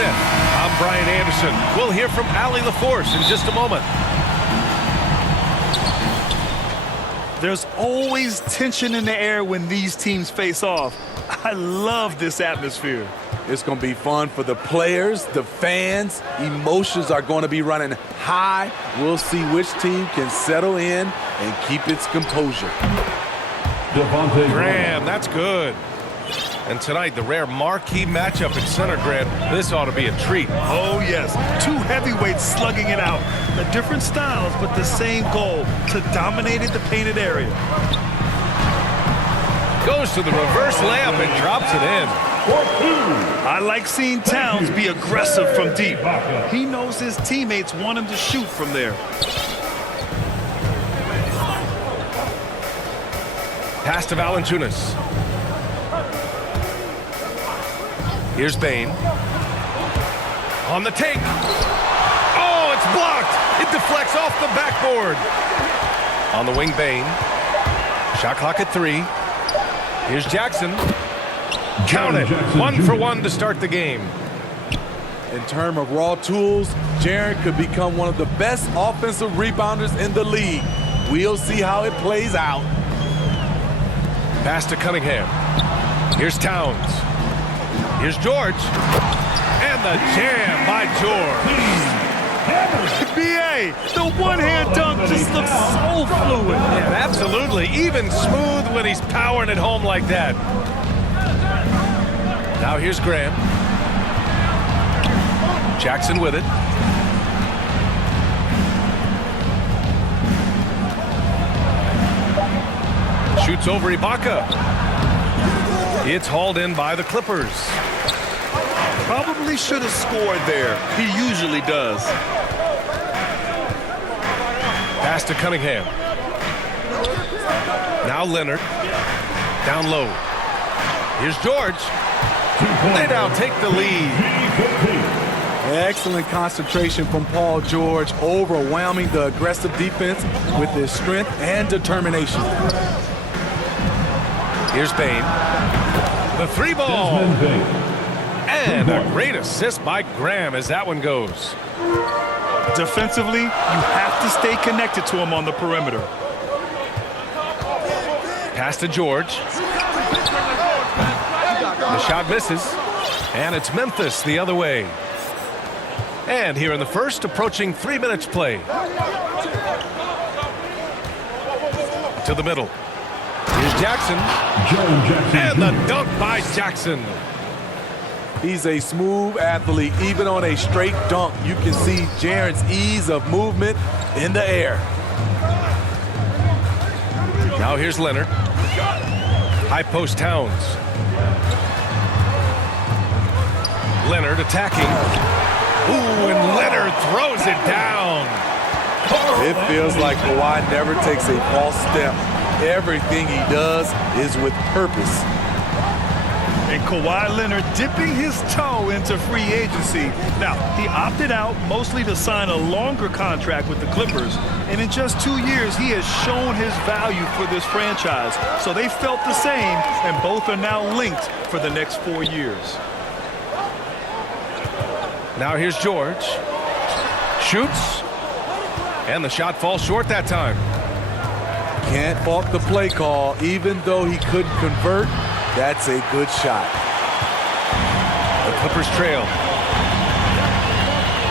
Smith. I'm Brian Anderson. We'll hear from Allie LaForce in just a moment. There's always tension in the air when these teams face off. I love this atmosphere. It's going to be fun for the players, the fans. Emotions are going to be running high. We'll see which team can settle in and keep its composure. Graham, that's good. And tonight, the rare marquee matchup at center, Grant. This ought to be a treat. Oh, yes. Two heavyweights slugging it out. The different styles, but the same goal, to dominate the painted area. Goes to the reverse layup and drops it in. I like seeing Towns be aggressive from deep. He knows his teammates want him to shoot from there. Pass to Valanciunas. Here's Bain. On the take. Oh, it's blocked. It deflects off the backboard. On the wing, Bain. Shot clock at 3. Here's Jackson. Count it. 1 for 1 to start the game. In terms of raw tools, Jaren could become one of the best offensive rebounders in the league. We'll see how it plays out. Pass to Cunningham. Here's Towns. Here's George. And the jam by George. B.A., the one-hand dunk just looks so fluid. Yeah, absolutely. Even smooth when he's powering it home like that. Now here's Graham. Jackson with it. Shoots over Ibaka. It's hauled in by the Clippers. Probably should have scored there. He usually does. Pass to Cunningham. Now Leonard. Down low. Here's George. They now take the lead. Excellent concentration from Paul George, overwhelming the aggressive defense with his strength and determination. Here's Bain. The 3 ball. And a great assist by Graham as that one goes. Defensively, you have to stay connected to him on the perimeter. Pass to George. The shot misses. And it's Memphis the other way. And here in the first, approaching 3 minutes play. To the middle. Here's Jackson. And the dunk by Jackson. He's a smooth athlete. Even on a straight dunk, you can see Jaren's ease of movement in the air. Now here's Leonard. High post Towns. Leonard attacking. Ooh, and Leonard throws it down. It feels like Kawhi never takes a false step. Everything he does is with purpose. And Kawhi Leonard dipping his toe into free agency. Now, he opted out mostly to sign a longer contract with the Clippers. And in just 2 years, he has shown his value for this franchise. So they felt the same, and both are now linked for the next 4 years. Now here's George. Shoots. And the shot falls short that time. Can't fault the play call. Even though he couldn't convert, that's a good shot. The Clippers trail.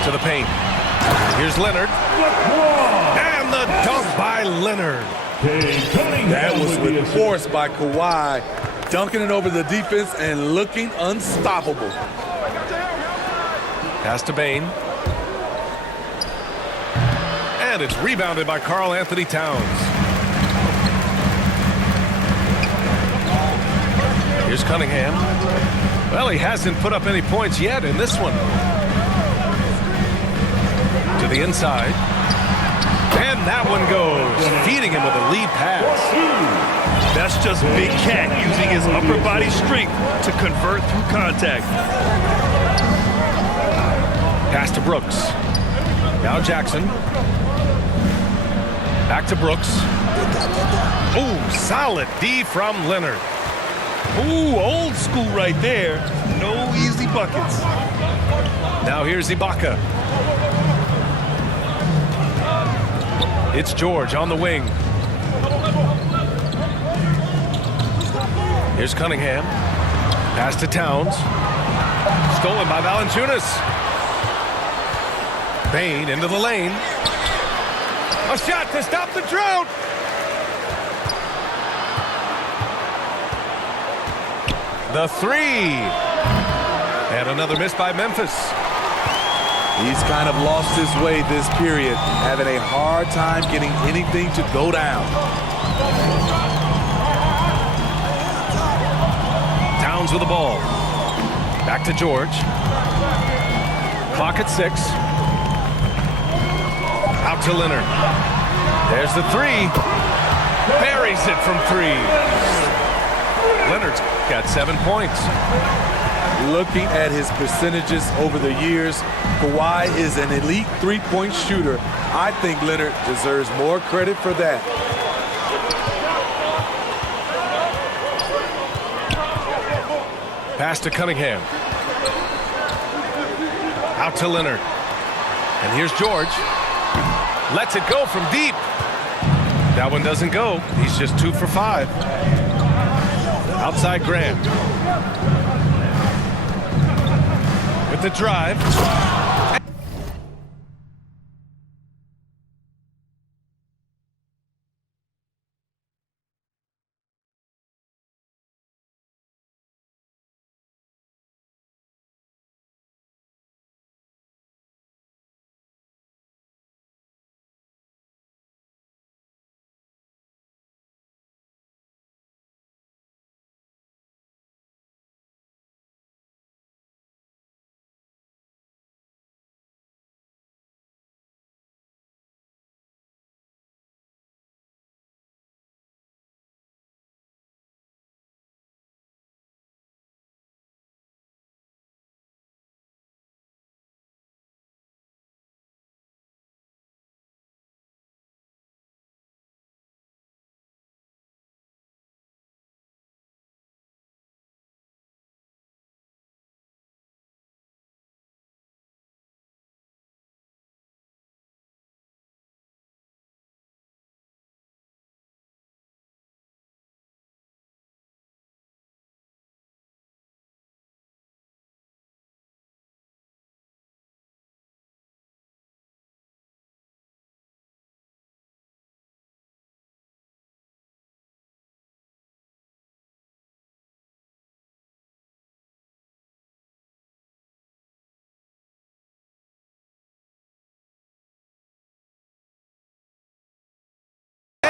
To the paint. Here's Leonard. And the dunk by Leonard. That was with force by Kawhi, dunking it over the defense and looking unstoppable. Pass to Bain. And it's rebounded by Karl Anthony Towns. Here's Cunningham. Well, he hasn't put up any points yet in this one. To the inside. And that one goes, feeding him with a lead pass. That's just Big Cat using his upper body strength to convert through contact. Pass to Brooks. Now Jackson. Back to Brooks. Ooh, solid D from Leonard. Ooh, old school right there. No easy buckets. Now here's Ibaka. It's George on the wing. Here's Cunningham. Pass to Towns. Stolen by Valanciunas. Bain into the lane. A shot to stop the drought. The three. And another miss by Memphis. He's kind of lost his way this period, having a hard time getting anything to go down. Towns with the ball. Back to George. Clock at 6. Out to Leonard. There's the three. Buries it from 3. Leonard's got 7 points. Looking at his percentages over the years, Kawhi is an elite three-point shooter. I think Leonard deserves more credit for that. Pass to Cunningham. Out to Leonard. And here's George. Lets it go from deep. That one doesn't go. He's just 2 for 5. Outside Graham. With the drive.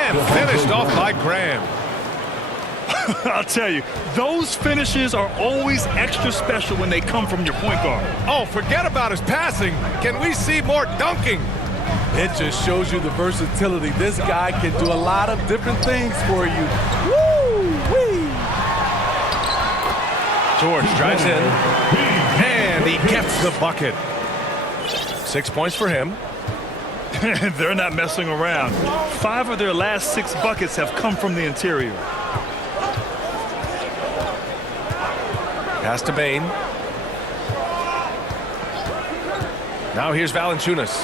Finished off by Graham. I'll tell you, those finishes are always extra special when they come from your point guard. Oh, forget about his passing. Can we see more dunking? It just shows you the versatility. This guy can do a lot of different things for you. Woo-wee! George drives in, and he gets the bucket. 6 points for him. They're not messing around. 5 of their last 6 buckets have come from the interior. Pass to Bain. Now here's Valanciunas.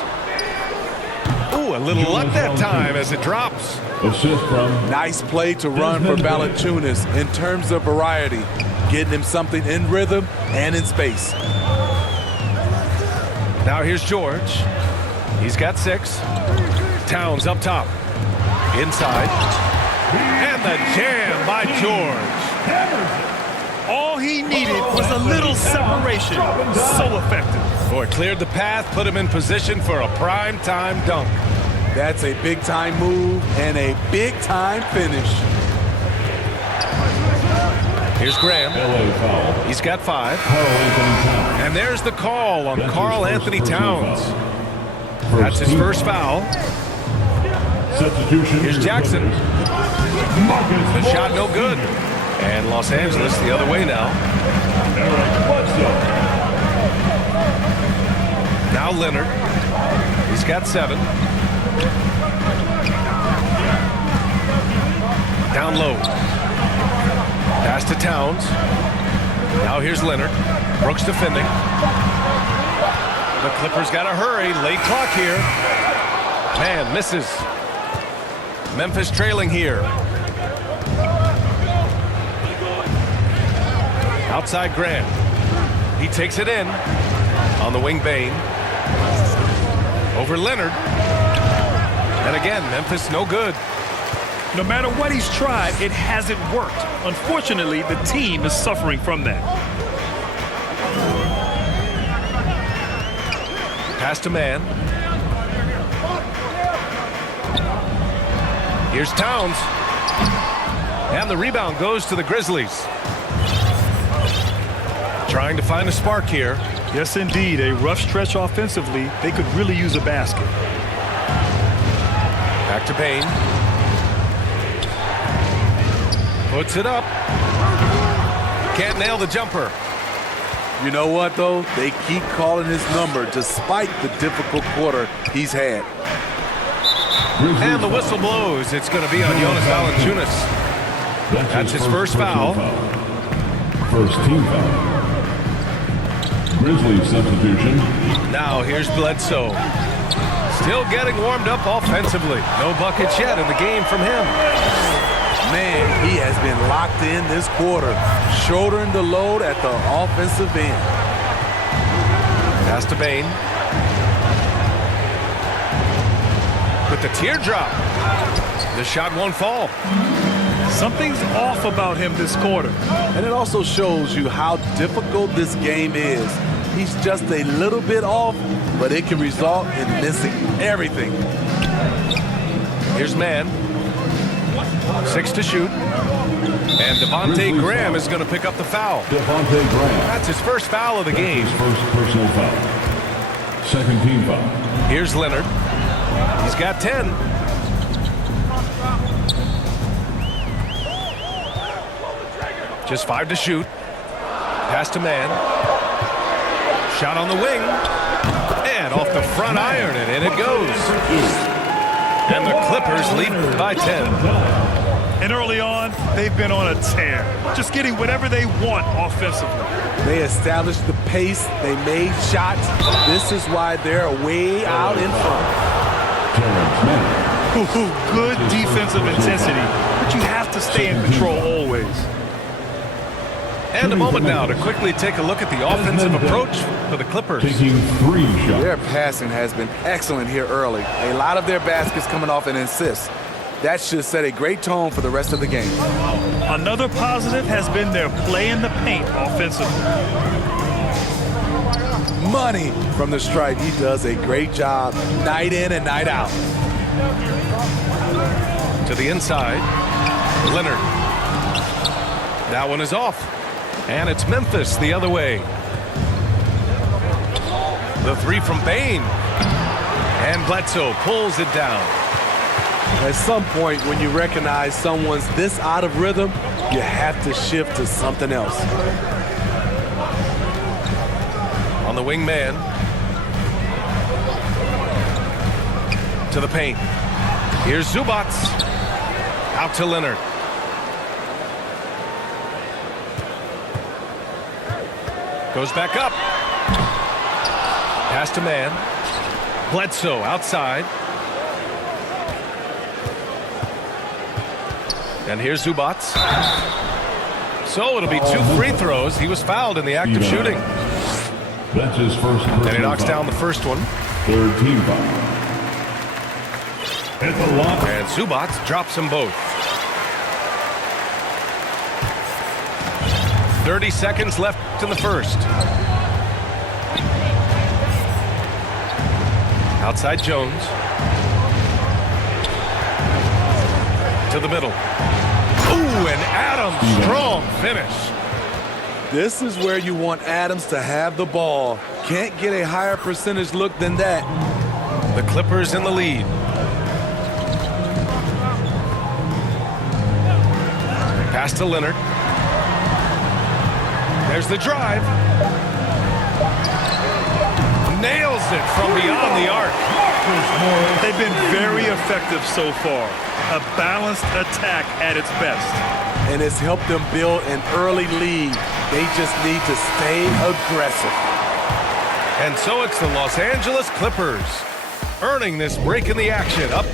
Ooh, a little luck that time as it drops. Nice play to run for Valanciunas in terms of variety, getting him something in rhythm and in space. Now here's George. He's got 6. Towns up top. Inside. And the jam by George. All he needed was a little separation. So effective. Boy, cleared the path, put him in position for a prime-time dunk. That's a big-time move and a big-time finish. Here's Graham. He's got 5. And there's the call on Karl Anthony Towns. That's his first foul. Here's Jackson. The shot no good. And Los Angeles the other way now. Now Leonard. He's got 7. Down low. Pass to Towns. Now here's Leonard. Brooks defending. The Clippers got to hurry. Late clock here. Man, misses. Memphis trailing here. Outside Grant. He takes it in. On the wing, Bain. Over Leonard. And again, Memphis no good. No matter what he's tried, it hasn't worked. Unfortunately, the team is suffering from that. Pass to man. Here's Towns. And the rebound goes to the Grizzlies. Trying to find a spark here. Yes, indeed. A rough stretch offensively. They could really use a basket. Back to Bain. Puts it up. Can't nail the jumper. You know what, though? They keep calling his number despite the difficult quarter he's had. And the whistle blows. It's going to be on Jonas Valanciunas. That's his first foul. First team foul. Grizzlies substitution. Now here's Bledsoe. Still getting warmed up offensively. No buckets yet in the game from him. Man, he has been locked in this quarter, shouldering the load at the offensive end. Pass to Bain. With the teardrop. The shot won't fall. Something's off about him this quarter. And it also shows you how difficult this game is. He's just a little bit off, but it can result in missing everything. Here's man. 6 to shoot. And Devontae Graham is going to pick up the foul. Devontae Graham. That's his first foul of the game. His first personal foul. Second team foul. Here's Leonard. He's got 10. Just 5 to shoot. Pass to man. Shot on the wing. And off the front iron, and in it goes. And the Clippers lead by 10. And early on, they've been on a tear. Just getting whatever they want offensively. They established the pace. They made shots. This is why they're way out in front. Good defensive intensity, but you have to stay in control always. And a moment now to quickly take a look at the offensive approach for the Clippers. Taking 3 shots. Their passing has been excellent here early. A lot of their baskets coming off an assist. That should set a great tone for the rest of the game. Another positive has been their play in the paint offensively. Money from the stripe. He does a great job night in and night out. To the inside. Leonard. That one is off. And it's Memphis the other way. The 3 from Bain. And Bledsoe pulls it down. At some point, when you recognize someone's this out of rhythm, you have to shift to something else. On the wing man. To the paint. Here's Zubac. Out to Leonard. Goes back up. Pass to man. Bledsoe outside. And here's Zubac. So it'll be 2 free throws. He was fouled in the act of shooting. That's his first personal And he knocks foul. down the first one. Third team foul. At the line. And Zubac drops them both. 30 seconds left in the first. Outside Jones. To the middle. Ooh, and Adams, strong finish. This is where you want Adams to have the ball. Can't get a higher percentage look than that. The Clippers in the lead. Pass to Leonard. There's the drive. Nails it from beyond the arc. They've been very effective so far. A balanced attack at its best. And it's helped them build an early lead. They just need to stay aggressive. And so it's the Los Angeles Clippers earning this break in the action. Up.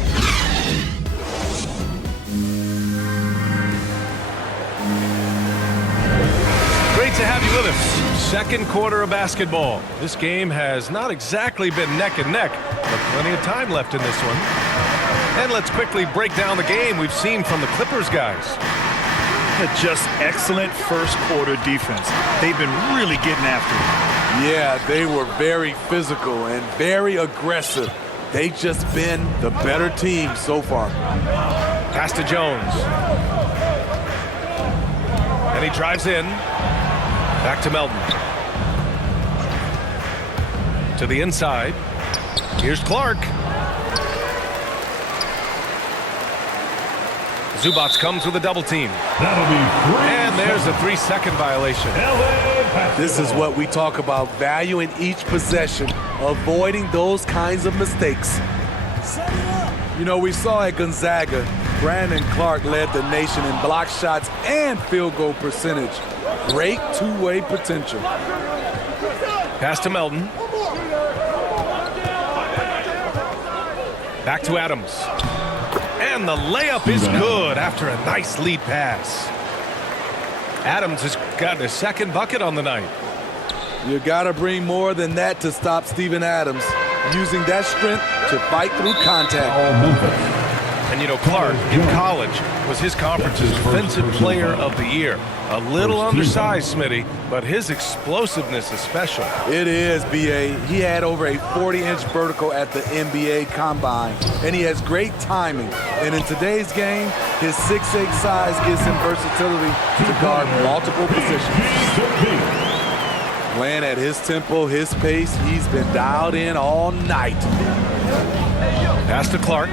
Great to have you with us. Second quarter of basketball. This game has not exactly been neck and neck, but plenty of time left in this one. And let's quickly break down the game we've seen from the Clippers guys. Just excellent first quarter defense. They've been really getting after it. Yeah, they were very physical and very aggressive. They've just been the better team so far. Pass to Jones. And he drives in. Back to Melton. To the inside. Here's Clark. Zubats comes with a double team. That'll be 3 And there's a 3-second violation. This is what we talk about, valuing each possession, avoiding those kinds of mistakes. You know, we saw at Gonzaga, Brandon Clark led the nation in block shots and field goal percentage. Great two-way potential. Pass to Melton. Back to Adams. And the layup is good after a nice lead pass. Adams has gotten his second bucket on the night. You got to bring more than that to stop Steven Adams, using that strength to fight through contact. And you know, Clark in college was his conference's defensive player of the year. A little undersized, Smitty, but his explosiveness is special. It is, B.A. He had over a 40-inch vertical at the NBA Combine, and he has great timing. And in today's game, his 6'8" size gives him versatility to guard multiple positions. Playing at his tempo, his pace, he's been dialed in all night. Pass to Clark.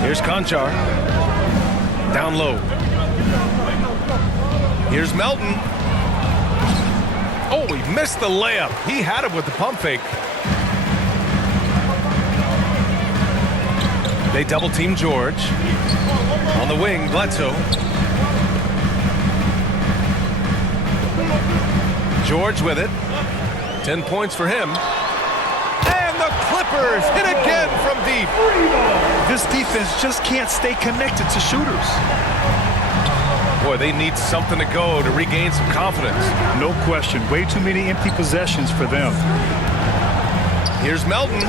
Here's Conchar. Down low. Here's Melton. Oh, he missed the layup. He had it with the pump fake. They double team George. On the wing, Bledsoe. George with it. 10 points for him. And the Clippers hit again from deep. This defense just can't stay connected to shooters. Boy, they need something to go to regain some confidence. No question. Way too many empty possessions for them. Here's Melton.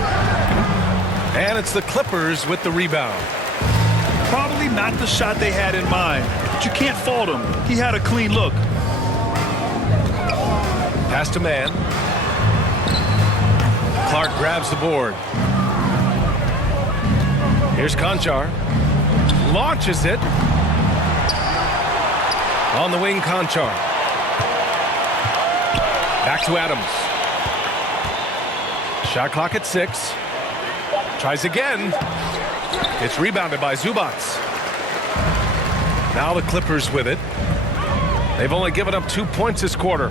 And it's the Clippers with the rebound. Probably not the shot they had in mind, but you can't fault him. He had a clean look. Pass to man. Clark grabs the board. Here's Conchar. Launches it. On the wing, Conchar. Back to Adams. Shot clock at 6. Tries again. It's rebounded by Zubats. Now the Clippers with it. They've only given up 2 points this quarter.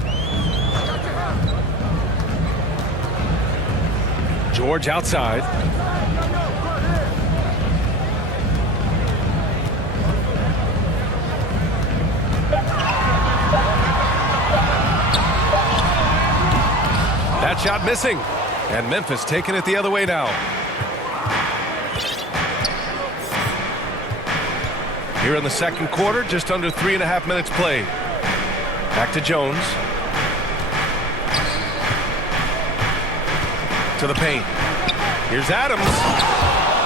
George outside. That shot missing. And Memphis taking it the other way now. Here in the second quarter, just under 3.5 minutes played. Back to Jones. To the paint. Here's Adams.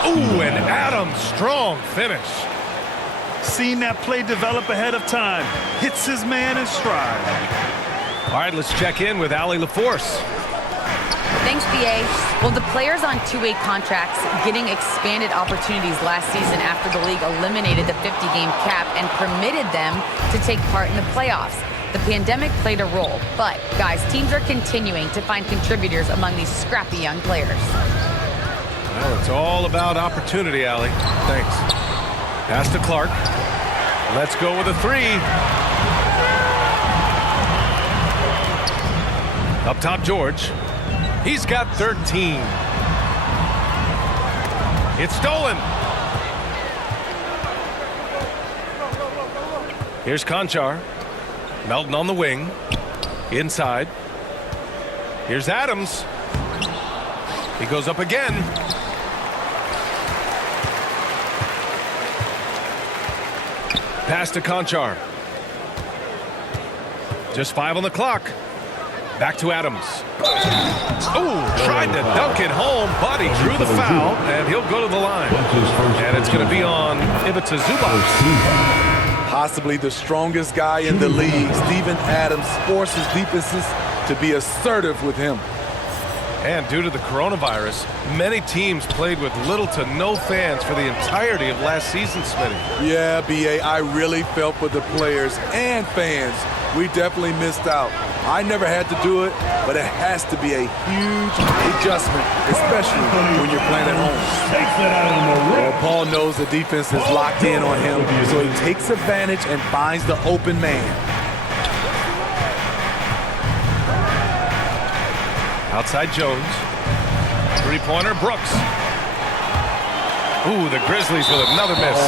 Ooh, and Adams, strong finish. Seen that play develop ahead of time. Hits his man in stride. All right, let's check in with Allie LaForce. Thanks, BA. Well, the players on two-way contracts getting expanded opportunities last season after the league eliminated the 50-game cap and permitted them to take part in the playoffs. The pandemic played a role, but, guys, teams are continuing to find contributors among these scrappy young players. Well, it's all about opportunity, Allie. Thanks. Pass to Clark. Let's go with a 3. Up top, George. He's got 13. It's stolen. Here's Conchar. Melton on the wing. Inside. Here's Adams. He goes up again. Pass to Conchar. Just 5 on the clock. Back to Adams. Oh, tried to dunk it home, but he drew the foul, and he'll go to the line. And it's going to be on Ivica Zubac. Possibly the strongest guy in the league, Steven Adams forces defenses to be assertive with him. And due to the coronavirus, many teams played with little to no fans for the entirety of last season, Smitty. Yeah, B.A., I really felt for the players and fans. We definitely missed out. I never had to do it, but it has to be a huge adjustment, especially when you're playing at home. Well, Paul knows the defense is locked in on him, so he takes advantage and finds the open man. Outside Jones. Three-pointer, Brooks. Ooh, the Grizzlies with another miss.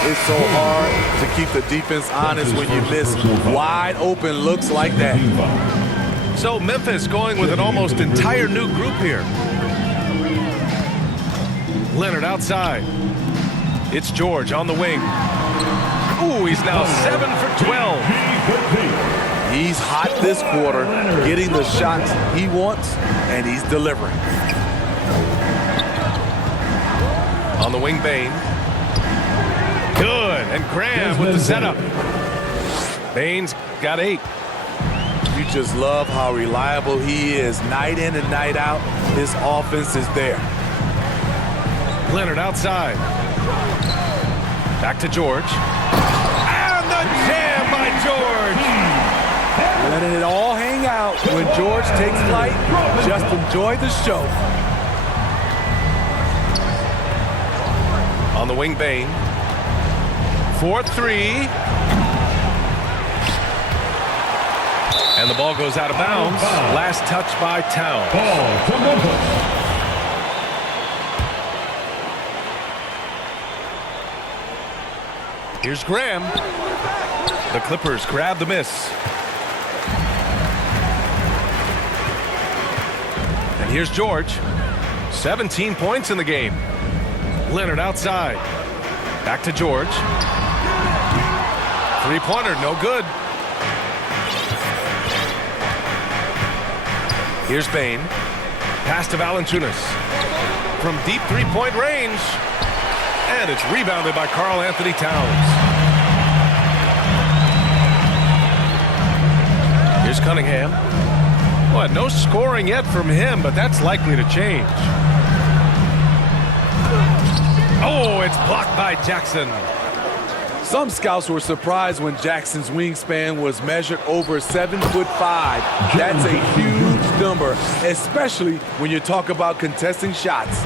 It's so hard to keep the defense honest when you miss wide open looks like that. So Memphis going with an almost entire new group here. Leonard outside. It's George on the wing. Ooh, he's now 7 for 12. He's hot this quarter, getting the shots he wants, and he's delivering. On the wing, Bane. Good, and Graham with the setup. Bane's got 8. You just love how reliable he is. Night in and night out, his offense is there. Leonard outside. Back to George. And the jam by George. Letting it all hang out. When George takes flight, just enjoy the show. On the wing, Bane. 4-3. And the ball goes out of bounds. Last touch by Towns. Here's Graham. The Clippers grab the miss. And here's George. 17 points in the game. Leonard outside. Back to George. Three-pointer, no good. Here's Bane. Pass to Valanciunas. From deep three-point range. And it's rebounded by Karl Anthony Towns. Here's Cunningham. Well, no scoring yet from him, but that's likely to change. Oh, it's blocked by Jackson. Some scouts were surprised when Jackson's wingspan was measured over 7'5". That's a huge number, especially when you talk about contesting shots.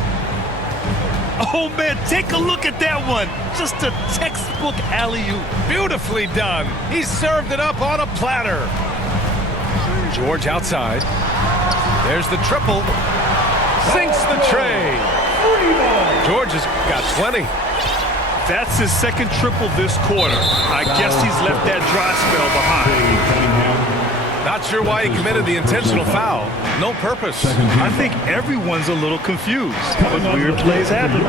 Oh, man, take a look at that one. Just a textbook alley-oop. Beautifully done. He served it up on a platter. George outside. There's the triple. Sinks the tray. George has got 20. That's his second triple this quarter. I guess he's left that dry spell behind. Not sure why he committed the intentional foul. No purpose. I think everyone's a little confused, but weird plays happen.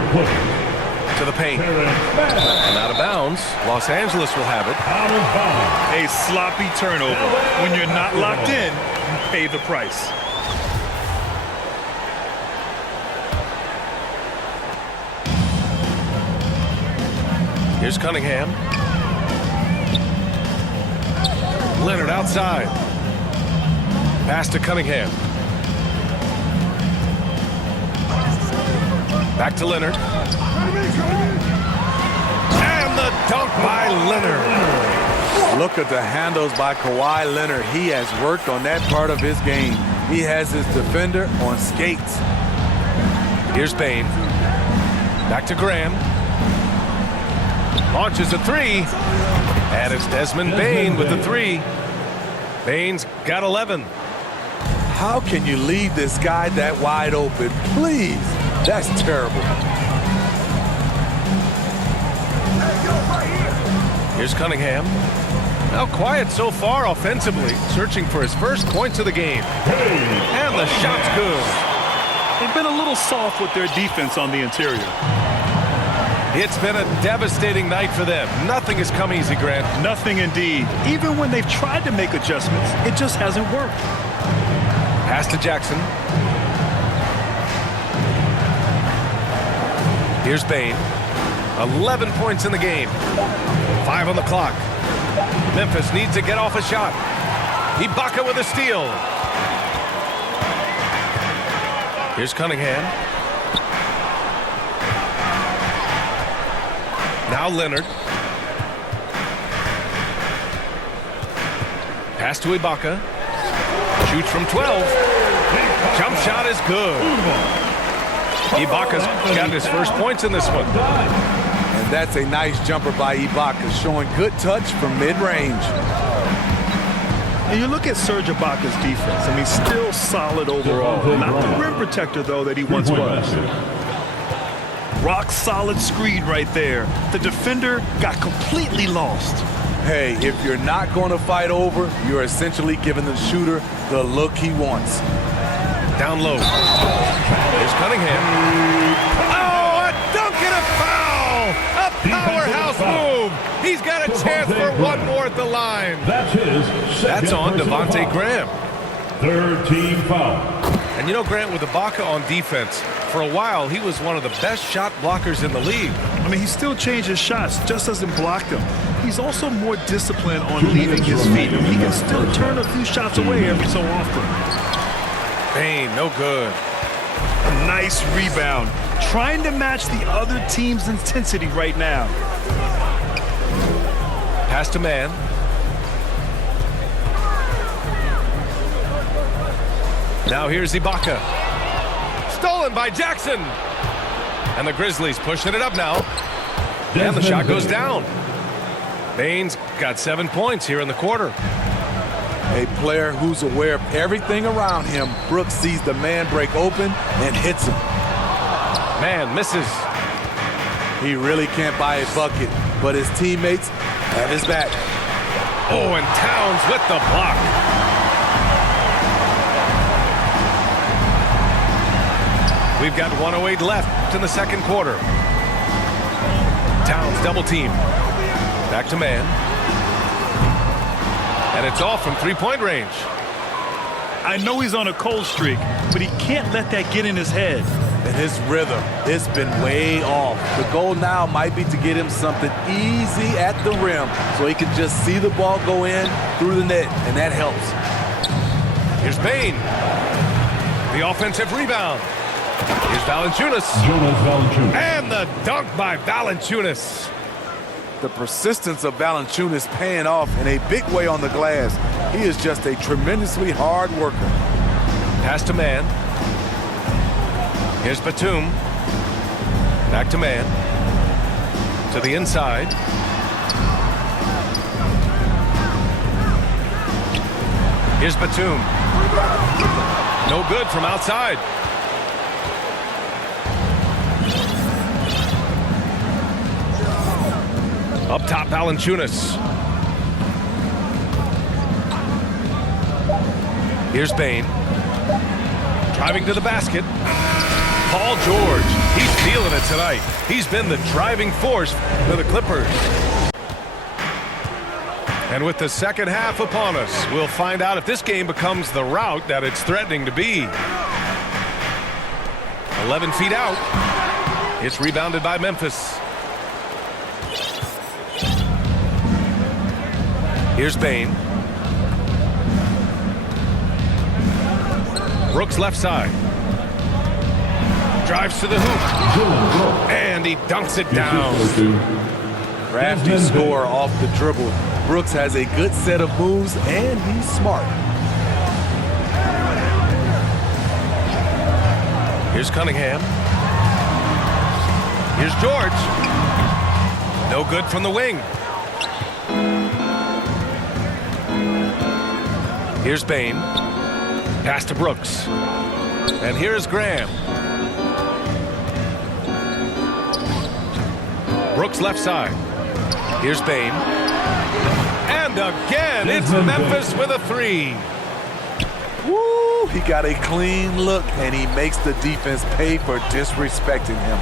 To the paint. And out of bounds. Los Angeles will have it. A sloppy turnover. When you're not locked in, you pay the price. Here's Cunningham. Leonard outside. Pass to Cunningham. Back to Leonard. And the dunk by Leonard. Look at the handles by Kawhi Leonard. He has worked on that part of his game. He has his defender on skates. Here's Bane. Back to Graham. Launches a three. And it's Desmond Bane with the three. Bane's got 11. How can you leave this guy that wide open? Please. That's terrible. Here's Cunningham. Now quiet so far offensively, searching for his first points of the game. And the shot's good. They've been a little soft with their defense on the interior. It's been a devastating night for them. Nothing has come easy, Grant. Nothing indeed. Even when they've tried to make adjustments, it just hasn't worked. Pass to Jackson. Here's Bain. 11 points in the game. 5 on the clock. Memphis needs to get off a shot. Ibaka with a steal. Here's Cunningham. Now Leonard. Pass to Ibaka. Shoots from 12. Jump shot is good. Ibaka's got his first points in this one. And that's a nice jumper by Ibaka, showing good touch from mid-range. And you look at Serge Ibaka's defense. I mean, still solid overall. Not the rim protector, though, that he once was. Rock solid screen right there. The defender got completely lost. Hey, if you're not going to fight over, you're essentially giving the shooter the look he wants. Down low. Here's Cunningham. Oh, a dunk and a foul! A powerhouse move! He's got a chance for one more at the line. That's his second. That's on personal Devontae foul. Graham. Third team foul. And you know, Grant, with Ibaka on defense, for a while he was one of the best shot blockers in the league. I mean, he still changes shots, just doesn't block them. He's also more disciplined on leaving his feet. I mean, he can still turn a few shots away every so often. Bain, no good. A nice rebound. Trying to match the other team's intensity right now. Pass to man. Now here's Ibaka. Stolen by Jackson. And the Grizzlies pushing it up now. And the shot goes down. Bain's got 7 points here in the quarter. A player who's aware of everything around him. Brooks sees the man break open and hits him. Man misses. He really can't buy a bucket, but his teammates have his back. Oh, and Towns with the block. We've got 1:08 left in the second quarter. Towns double team. Back to man. And it's off from three-point range. I know he's on a cold streak, but he can't let that get in his head. And his rhythm, it's been way off. The goal now might be to get him something easy at the rim so he can just see the ball go in through the net, and that helps. Here's Bain. The offensive rebound. Here's Valanciunas. Jonas Valanciunas. And the dunk by Valanciunas. The persistence of Valanciunas paying off in a big way on the glass. He is just a tremendously hard worker. Pass to man. Here's Batum. Back to man. To the inside. Here's Batum. No good from outside. Up top, Valanciunas. Here's Bain. Driving to the basket. Paul George. He's feeling it tonight. He's been the driving force for the Clippers. And with the second half upon us, we'll find out if this game becomes the rout that it's threatening to be. 11 feet out. It's rebounded by Memphis. Here's Bain. Brooks left side. Drives to the hoop. And he dunks it down. Crafty score off the dribble. Brooks has a good set of moves, and he's smart. Here's Cunningham. Here's George. No good from the wing. Here's Bain. Pass to Brooks. And here's Graham. Brooks left side. Here's Bain. And And again, it's Memphis with a three. Woo! He got a clean look, and he makes the defense pay for disrespecting him.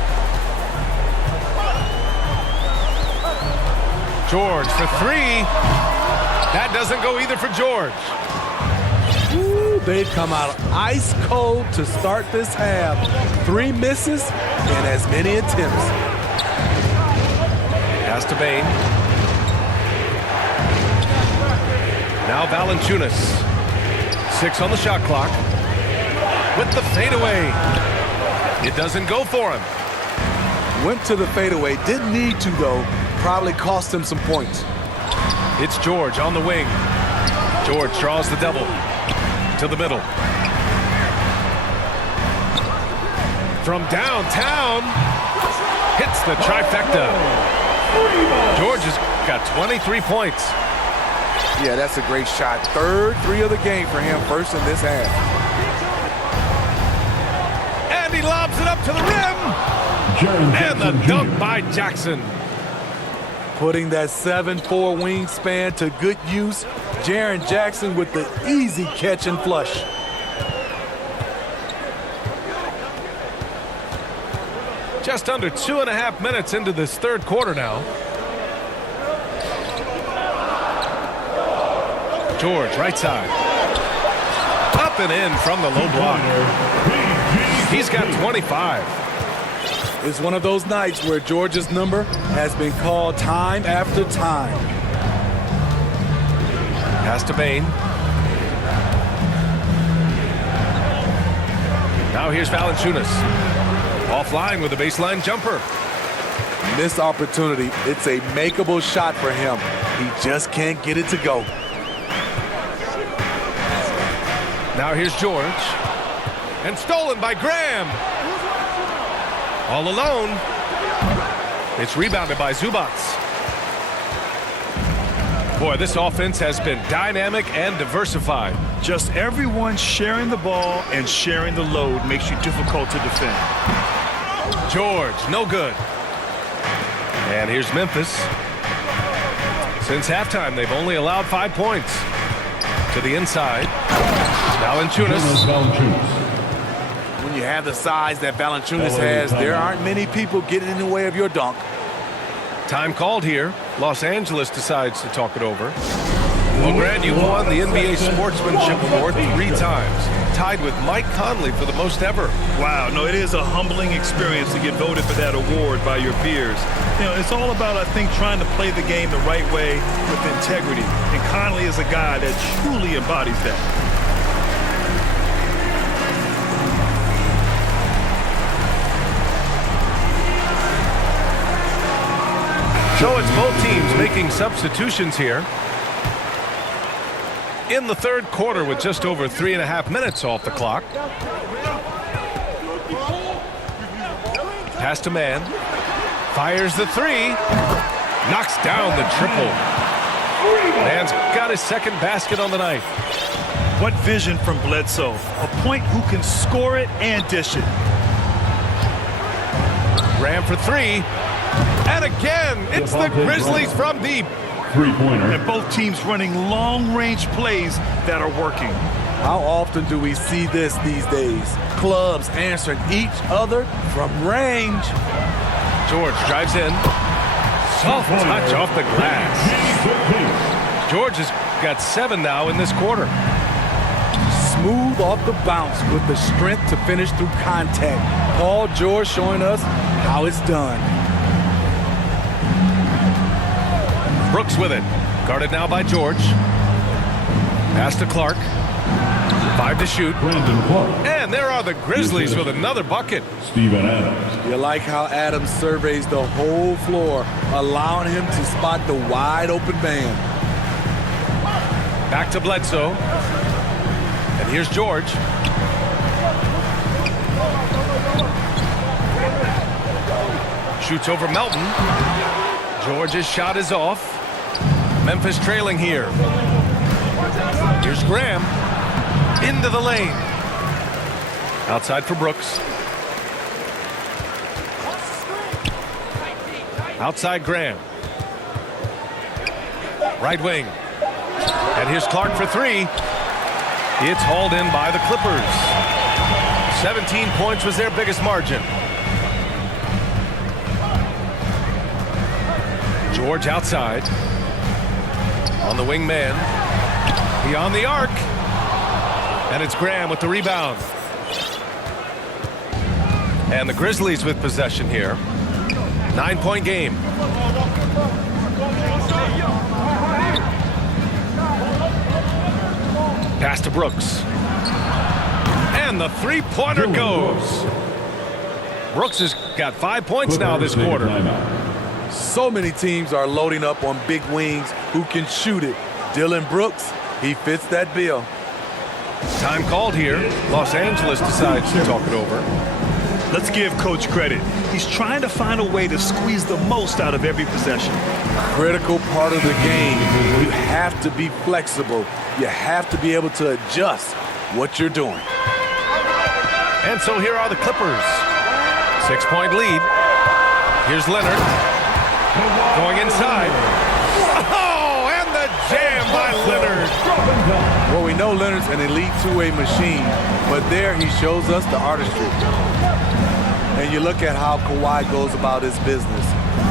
George for three. That doesn't go either for George. Woo! They've come out ice cold to start this half. 3 misses and as many attempts. Pass to Bain. Now Valanciunas. 6 on the shot clock. With the fadeaway. It doesn't go for him. Went to the fadeaway. Didn't need to, though. Probably cost him some points. It's George on the wing. George draws the double. To the middle. From downtown. Hits the trifecta. George has got 23 points. Yeah, that's a great shot. Third 3 of the game for him. First in this half. And he lobs it up to the rim. And the dunk by Jackson. Putting that 7'4" wingspan to good use. Jaren Jackson with the easy catch and flush. Just under 2.5 minutes into this third quarter now. George, right side. Up and in from the low block. He's got 25. It's one of those nights where George's number has been called time after time. Pass to Bain. Now here's Valanciunas. Offline with a baseline jumper. Missed opportunity. It's a makeable shot for him. He just can't get it to go. Now here's George. And stolen by Graham. All alone. It's rebounded by Zubats. Boy, this offense has been dynamic and diversified. Just everyone sharing the ball and sharing the load makes you difficult to defend. George, no good. And here's Memphis. Since halftime, they've only allowed 5 points. To the inside. Valanciunas. When you have the size that Valanciunas has, there aren't many people getting in the way of your dunk. Time called here. Los Angeles decides to talk it over. Well, Grant, you've won the NBA Sportsmanship Award 3 times, tied with Mike Conley for the most ever. Wow, no, it is a humbling experience to get voted for that award by your peers. You know, it's all about, I think, trying to play the game the right way with integrity. And Conley is a guy that truly embodies that. So it's both teams making substitutions here. In the third quarter with just over 3.5 minutes off the clock. Pass to Man. Fires the 3. Knocks down the triple. Man's got his second basket on the night. What vision from Bledsoe. A point who can score it and dish it. Graham for 3. And again, it's the Grizzlies from deep. Three-pointer. And both teams running long-range plays that are working. How often do we see this these days? Clubs answering each other from range. George drives in. Soft touch off the glass. George has got 7 now in this quarter. Smooth off the bounce with the strength to finish through contact. Paul George showing us how it's done. Brooks with it. Guarded now by George. Pass to Clark. 5 to shoot. Brandon Clark. And there are the Grizzlies with another bucket. Steven Adams. You like how Adams surveys the whole floor, allowing him to spot the wide open man. Back to Bledsoe. And here's George. Shoots over Melton. George's shot is off. Memphis trailing here. Here's Graham. Into the lane. Outside for Brooks. Outside Graham. Right wing. And here's Clark for three. It's hauled in by the Clippers. 17 points was their biggest margin. George outside. On the wing man. Beyond the arc. And it's Graham with the rebound. And the Grizzlies with possession here. 9-point game. Pass to Brooks. And the three-pointer goes. Brooks has got 5 points now this quarter. So many teams are loading up on big wings who can shoot it. Dylan Brooks, he fits that bill. Time called here. Los Angeles decides to talk it over. Let's give Coach credit. He's trying to find a way to squeeze the most out of every possession. Critical part of the game. You have to be flexible. You have to be able to adjust what you're doing. And so here are the Clippers. 6-point lead. Here's Leonard. Going inside. Oh, and the jam by Leonard. Well, we know Leonard's an elite two-way machine, but there he shows us the artistry. And you look at how Kawhi goes about his business.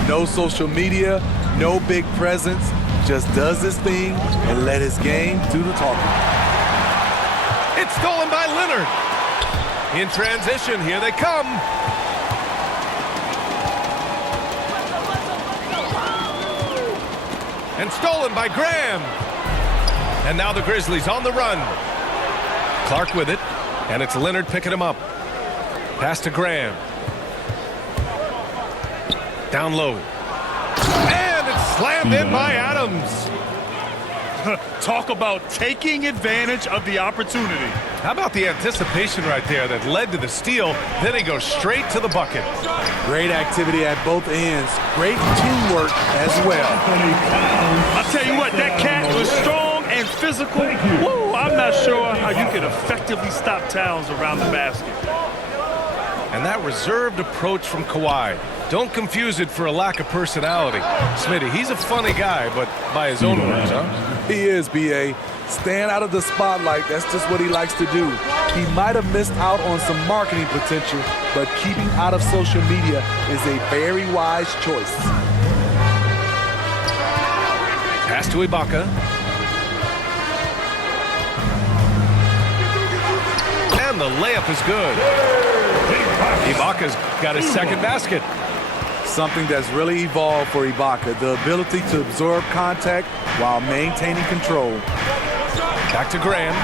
No social media, no big presence, just does his thing and let his game do the talking. It's stolen by Leonard. In transition, here they come. And stolen by Graham. And now the Grizzlies on the run. Clark with it, and it's Leonard picking him up. Pass to Graham. Down low. And it's slammed in by Adams. Talk about taking advantage of the opportunity. How about the anticipation right there that led to the steal? Then he goes straight to the bucket. Great activity at both ends. Great teamwork as well. I'll tell you what, that cat was strong and physical. Woo, I'm not sure how you can effectively stop Towns around the basket. And that reserved approach from Kawhi. Don't confuse it for a lack of personality. Smitty, he's a funny guy, but by his own words, huh? He is, B.A. Staying out of the spotlight, that's just what he likes to do. He might have missed out on some marketing potential, but keeping out of social media is a very wise choice. Pass to Ibaka. And the layup is good. Ibaka's got his second basket. Something that's really evolved for Ibaka, the ability to absorb contact while maintaining control. Back to Graham.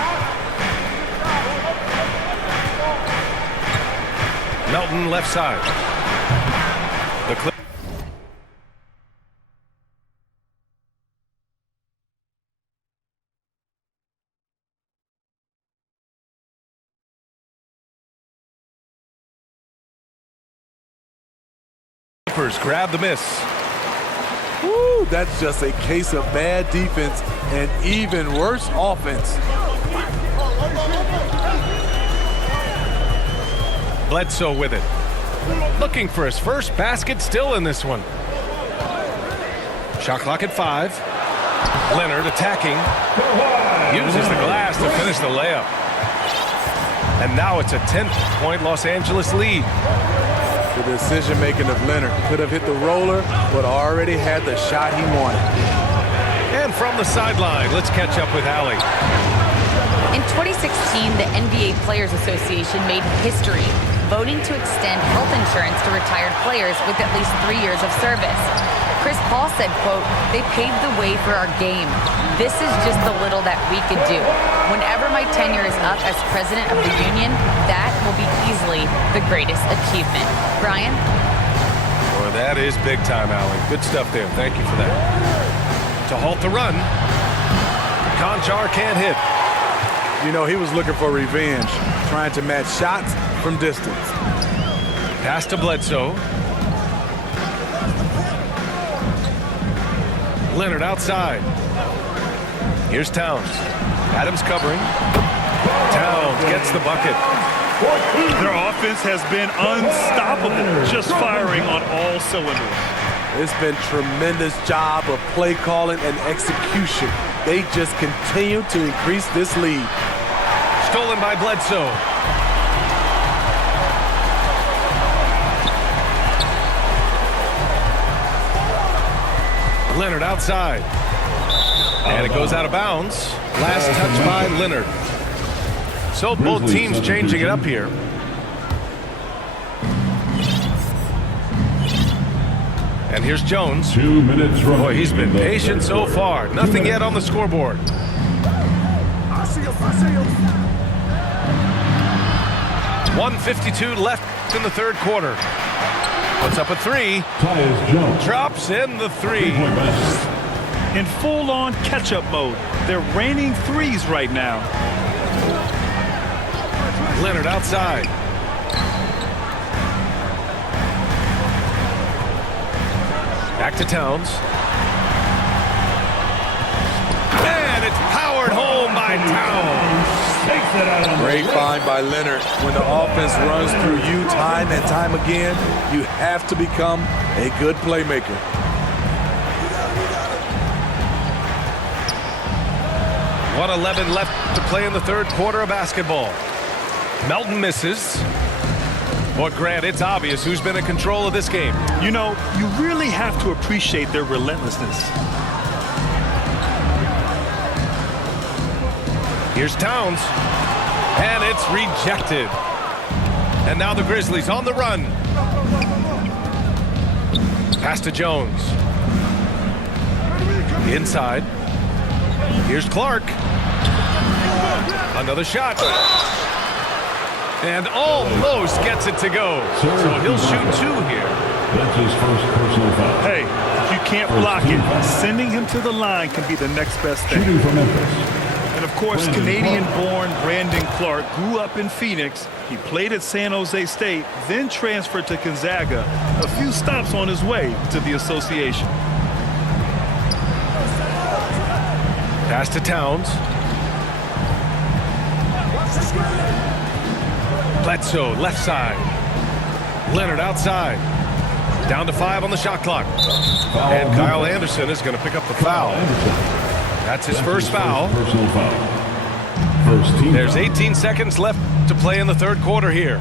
Melton left side. The Clippers grab the miss. Woo, that's just a case of bad defense and even worse offense. Bledsoe with it. Looking for his first basket still in this one. Shot clock at 5. Leonard attacking. Uses the glass to finish the layup. And now it's a 10-point Los Angeles lead. The decision-making of Leonard could have hit the roller, but already had the shot he wanted. And from the sideline, let's catch up with Allie. In 2016, the NBA Players Association made history, voting to extend health insurance to retired players with at least 3 years of service. Chris Paul said, quote, "They paved the way for our game. This is just the little that we could do. Whenever my tenure is up as president of the union, that will be easily the greatest achievement." Brian? Boy, that is big time, Allie. Good stuff there. Thank you for that. To halt the run, Conchar can't hit. You know, he was looking for revenge, trying to match shots from distance. Pass to Bledsoe. Leonard outside. Here's Towns. Adams covering. Towns gets the bucket. Their offense has been unstoppable, just firing on all cylinders. It's been tremendous job of play calling and execution. they just continue to increase this lead. Stolen by Bledsoe. Leonard outside. And it goes out of bounds. Last touch by Leonard. So both teams changing it up here. And here's Jones. 2 minutes remaining. Boy, he's been patient so far. Nothing yet on the scoreboard. 1:52 left in the third quarter. Puts up a three. Tyus Jones. Drops in the three. In full-on catch-up mode. They're raining threes right now. Leonard outside. Back to Towns. And it's powered home by Towns. Great find by Leonard. When the offense runs through you time and time again, you have to become a good playmaker. .111 left to play in the third quarter of basketball. Melton misses. But Grant, it's obvious who's been in control of this game. You know, you really have to appreciate their relentlessness. Here's Towns. And it's rejected. And now the Grizzlies on the run. Pass to Jones. Inside. Here's Clark. Another shot. And almost gets it to go. So he'll shoot two here. That's his first personal foul. Hey, if you can't block it, sending him to the line can be the next best thing. Shooting from Memphis. And of course, Canadian-born Brandon Clark grew up in Phoenix. He played at San Jose State, then transferred to Gonzaga. A few stops on his way to the association. Pass to Towns. Bledsoe, left side. Leonard outside. Down to 5 on the shot clock. And Kyle Anderson is going to pick up the foul. That's his first foul. Personal foul. First team. There's 18 seconds left to play in the third quarter here.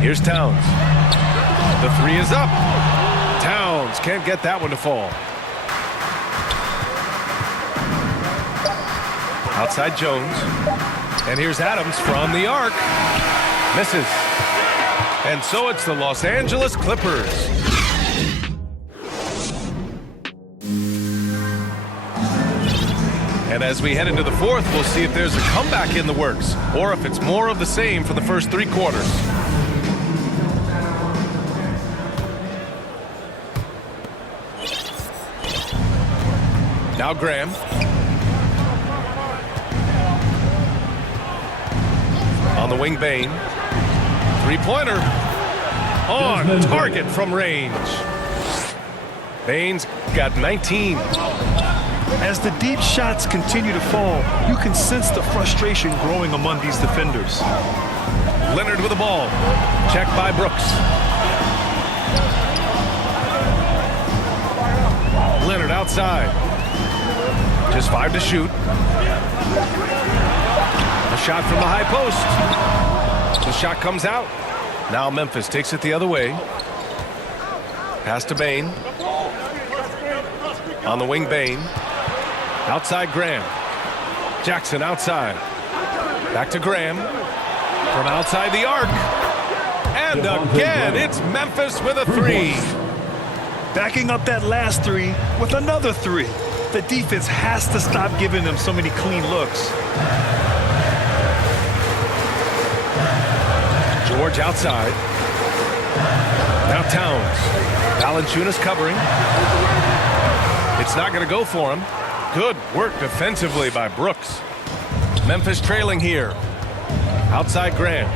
Here's Towns. The three is up. Towns can't get that one to fall. Outside Jones. And here's Adams from the arc. Misses. And so it's the Los Angeles Clippers. And as we head into the fourth, we'll see if there's a comeback in the works or if it's more of the same for the first three quarters. Now Graham. On the wing, Bain. Three-pointer. On target from range. Bain's got 19. As the deep shots continue to fall, you can sense the frustration growing among these defenders. Leonard with the ball. Checked by Brooks. Leonard outside. Just 5 to shoot. A shot from the high post. The shot comes out. Now Memphis takes it the other way. Pass to Bain. On the wing, Bain. Outside Graham. Jackson outside. Back to Graham. From outside the arc. And again, it's Memphis with a three. Backing up that last three with another three. The defense has to stop giving them so many clean looks. George outside. Now Towns. Valanciunas covering. It's not going to go for him. Good work defensively by Brooks. Memphis trailing here. Outside Graham.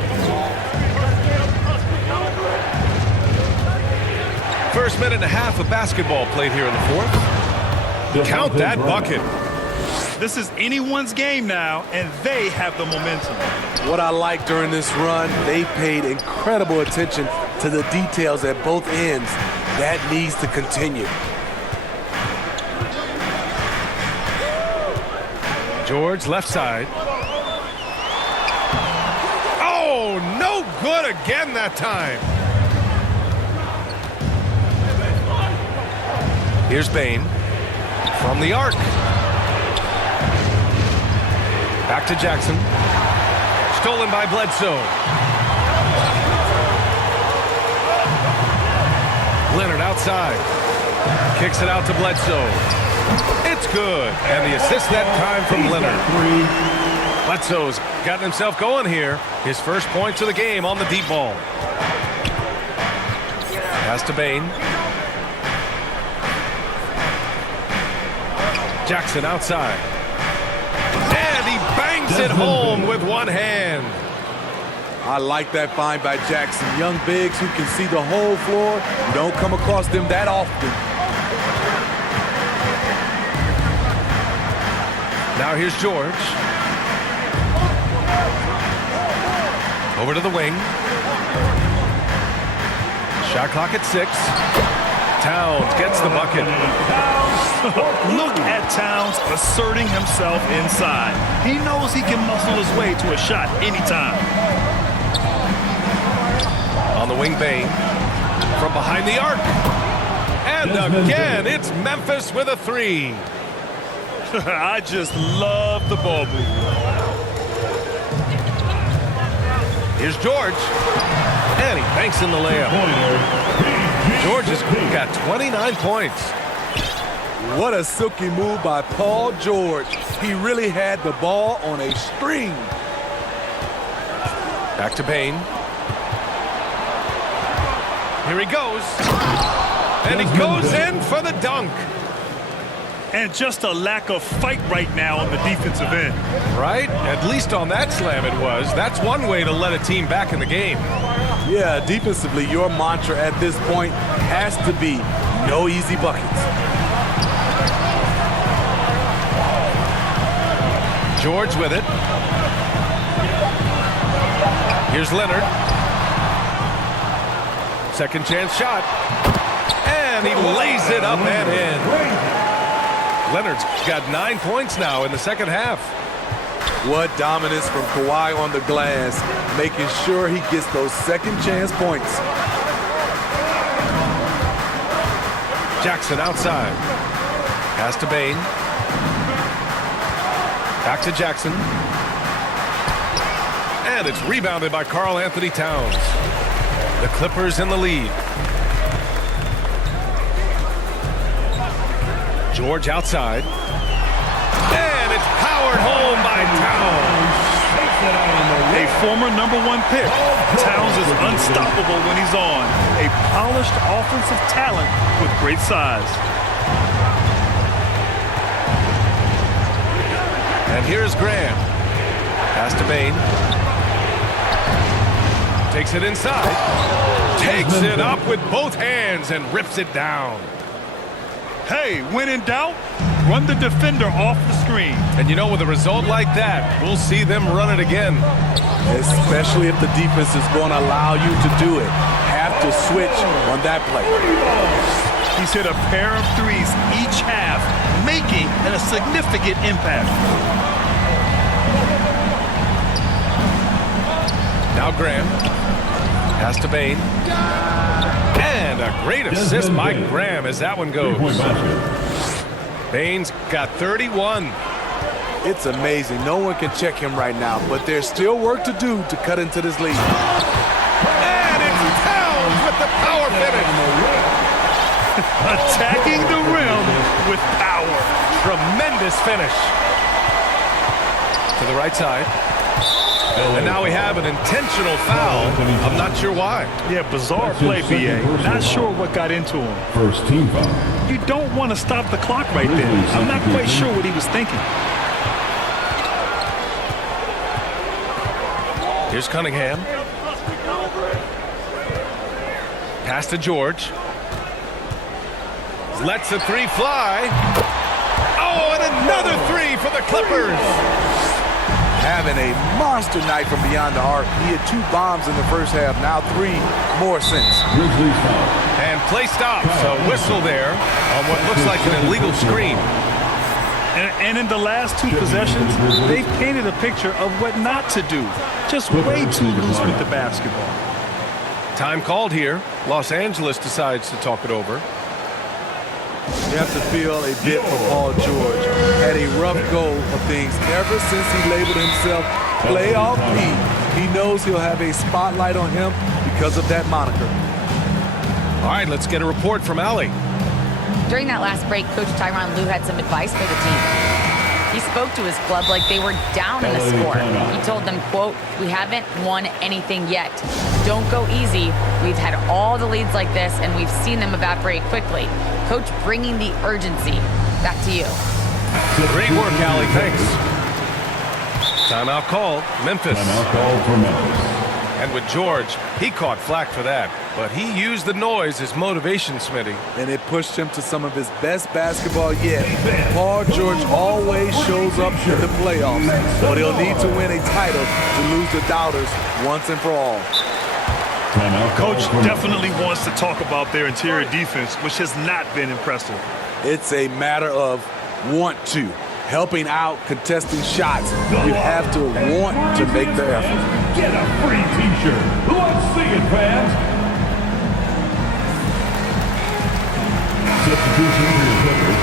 First minute and a half of basketball played here in the fourth. Count that bucket. This is anyone's game now, and they have the momentum. What I like during this run, they paid incredible attention to the details at both ends. That needs to continue. George, left side. Oh, no good again that time. Here's Bane from the arc. Back to Jackson. Stolen by Bledsoe. Leonard outside. Kicks it out to Bledsoe. It's good. And the assist that time from Leonard. Bledsoe's gotten himself going here. His first points of the game on the deep ball. Pass to Bane. Jackson outside. And he bangs it home with one hand. I like that find by Jackson. Young bigs who can see the whole floor. You don't come across them that often. Now here's George. Over to the wing. Shot clock at 6. Towns gets the bucket. Look at Towns asserting himself inside. He knows he can muscle his way to a shot anytime. On the wing, Bane. From behind the arc. And again, it's Memphis with a 3. I just love the ball movement. Here's George. And he banks in the layup. George has got 29 points. What a silky move by Paul George. He really had the ball on a string. Back to Bane. Here he goes. And he goes in for the dunk. And just a lack of fight right now on the defensive end. Right? At least on that slam it was. That's one way to let a team back in the game. Yeah, defensively, your mantra at this point has to be no easy buckets. George with it. Here's Leonard. Second chance shot. And he lays it up and in. Leonard's got 9 points now in the second half. What dominance from Kawhi on the glass, making sure he gets those second chance points. Jackson outside. Pass to Bane. Back to Jackson. And it's rebounded by Karl Anthony Towns. The Clippers in the lead. George outside. And it's powered home by Towns. A former #1 pick. Towns is unstoppable when he's on. A polished offensive talent with great size. And here's Graham. Pass to Bane. Takes it inside. Takes it up with both hands and rips it down. Hey, when in doubt, run the defender off the screen. And you know, with a result like that, we'll see them run it again. Especially if the defense is going to allow you to do it. Have to switch on that play. He's hit a pair of threes each half, making a significant impact. Now Graham. Pass to Bane. And a great assist by Graham as that one goes. Bane's got 31. It's amazing. No one can check him right now, but there's still work to do to cut into this lead. And it's Towns with the power finish. Attacking the rim with power. Tremendous finish. To the right side. And now we have an intentional foul. I'm not sure why. Yeah, bizarre play, BA. Not sure what got into him. First team foul. You don't want to stop the clock right there. I'm not quite sure what he was thinking. Here's Cunningham. Pass to George. Lets the 3 fly. Oh, and another 3 for the Clippers. Having a monster night from beyond the arc. He had 2 bombs in the first half, now 3 more since. Grizzlies foul. And play stops. A whistle there on what looks like an illegal screen. And in the last 2 possessions, they've painted a picture of what not to do. Just way too loose with the basketball. Time called here. Los Angeles decides to talk it over. You have to feel a bit for Paul George. Had a rough go of things ever since he labeled himself Playoff P. He knows he'll have a spotlight on him because of that moniker. All right, let's get a report from Allie. During that last break, Coach Tyronn Lue had some advice for the team. He spoke to his club like they were down in the score. He told them, quote, "We haven't won anything yet. Don't go easy. We've had all the leads like this, and we've seen them evaporate quickly." Coach bringing the urgency. Back to you. Great work, Allie. Thanks. Timeout called. Memphis. Timeout called for Memphis. And with George, he caught flack for that. But he used the noise as motivation, Smitty. And it pushed him to some of his best basketball yet. Paul George always shows up in the playoffs, but he'll need to win a title to lose the doubters once and for all. Coach definitely wants to talk about their interior defense, which has not been impressive. It's a matter of want to. Helping out, contesting shots. You have to want to make the effort. Get a free t-shirt. Let's see it, fans. Substitution for the Clippers.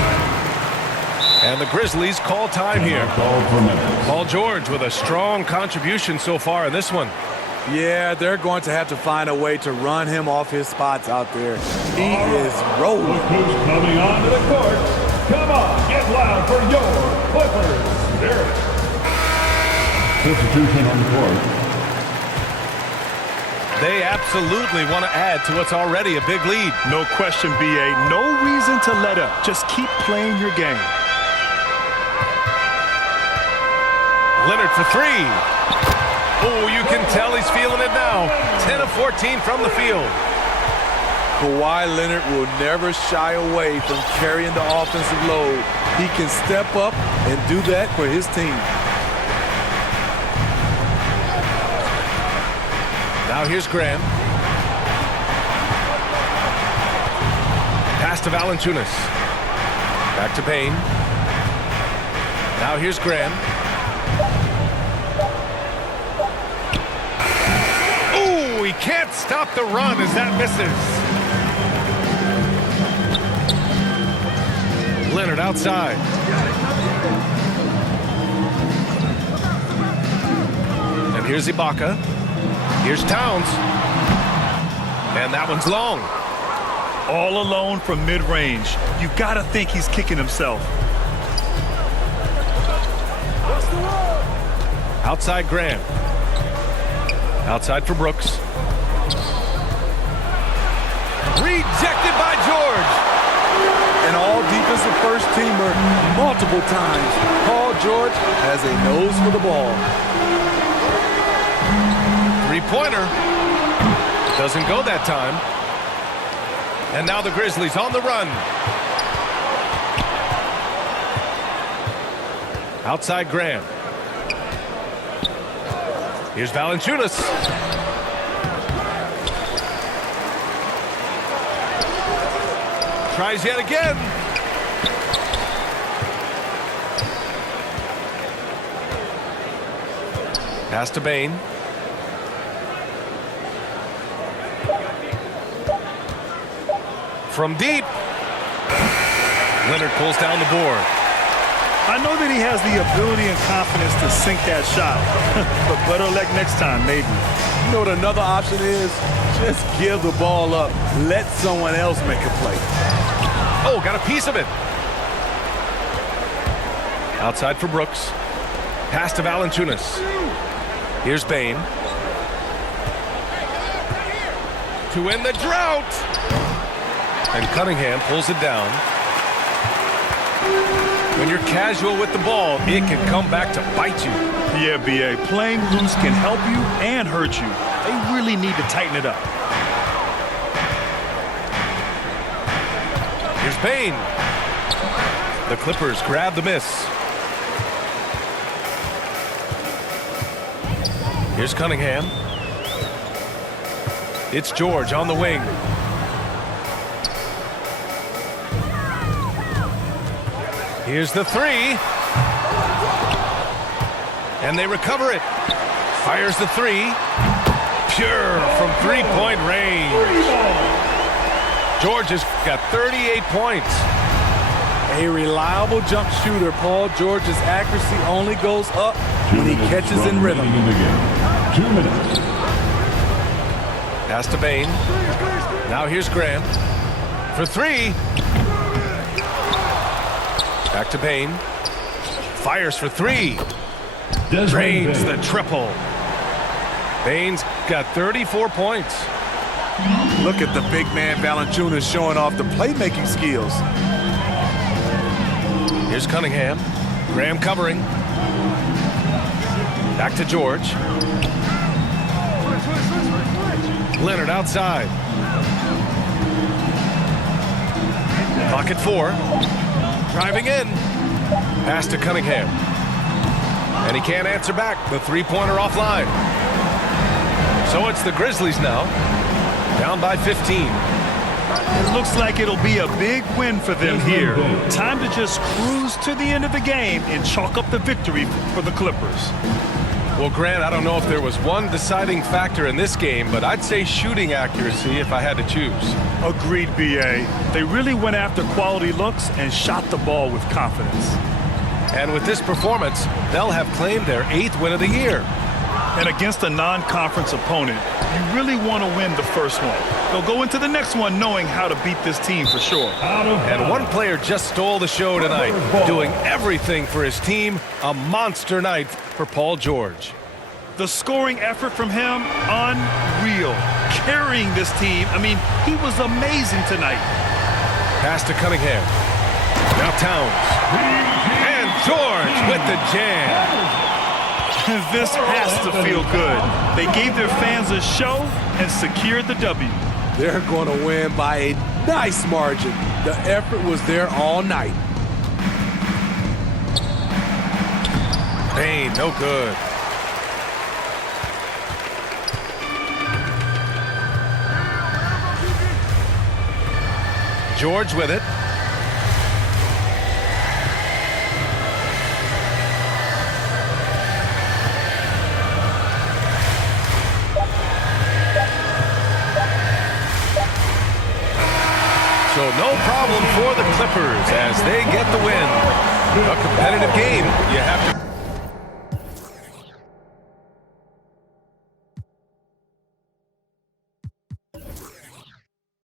And the Grizzlies call time here. Called for Memphis. Paul George with a strong contribution so far in this one. Yeah, they're going to have to find a way to run him off his spots out there. He is rolling. Look who's coming onto the court. Come on, get loud for your Clippers. There it is. Substitution on the court. They absolutely want to add to what's already a big lead. No question, B.A. No reason to let up. Just keep playing your game. Leonard for 3. Oh, you can tell he's feeling it now. 10 of 14 from the field. Kawhi Leonard will never shy away from carrying the offensive load. He can step up and do that for his team. Now here's Graham. Pass to Valanciunas. Back to Payne. Now here's Graham. Ooh, he can't stop the run as that misses. Leonard outside. And here's Ibaka. Here's Towns. And that one's long. All alone from mid-range. You gotta think he's kicking himself. Outside Graham. Outside for Brooks. Rejected by George. An all-defensive first-teamer multiple times. Paul George has a nose for the ball. Three-pointer. Doesn't go that time. And now the Grizzlies on the run. Outside Graham. Here's Valanciunas. Tries yet again. Pass to Bane. From deep. Leonard pulls down the board. I know that he has the ability and confidence to sink that shot, but better luck next time, maybe. You know what another option is? Just give the ball up. Let someone else make a play. Oh, got a piece of it. Outside for Brooks. Pass to Valanciunas. Here's Bane. To end the drought. And Cunningham pulls it down. When you're casual with the ball, it can come back to bite you. Yeah, B.A. Playing loose can help you and hurt you. They really need to tighten it up. Here's Bane. The Clippers grab the miss. Here's Cunningham. It's George on the wing. Here's the three. And they recover it. Fires the three. Pure from three-point range. George has got 38 points. A reliable jump shooter. Paul George's accuracy only goes up when he catches in rhythm. 2 minutes. Pass to Bain. Now here's Graham. For three. Back to Bain. Fires for three. Drains the triple. Bain's got 34 points. Look at the big man Valanciunas showing off the playmaking skills. Here's Cunningham. Graham covering. Back to George. Leonard outside. Pocket four. Driving in. Pass to Cunningham. And he can't answer back. The three-pointer offline. So it's the Grizzlies now. Down by 15. It looks like it'll be a big win for them here. Time to just cruise to the end of the game and chalk up the victory for the Clippers. Well, Grant, I don't know if there was one deciding factor in this game, but I'd say shooting accuracy if I had to choose. Agreed, B.A. They really went after quality looks and shot the ball with confidence. And with this performance, they'll have claimed their 8th win of the year. And against a non-conference opponent, you really want to win the first one. They'll go into the next one knowing how to beat this team for sure. And one player just stole the show tonight, doing everything for his team. A monster night for Paul George. The scoring effort from him, unreal. Carrying this team, I mean, he was amazing tonight. Pass to Cunningham. Now Towns. And George with the jam. This has to feel good. They gave their fans a show and secured the W. They're going to win by a nice margin. The effort was there all night. Bain, no good. George with it. So no problem for the Clippers as they get the win. A competitive game, you have to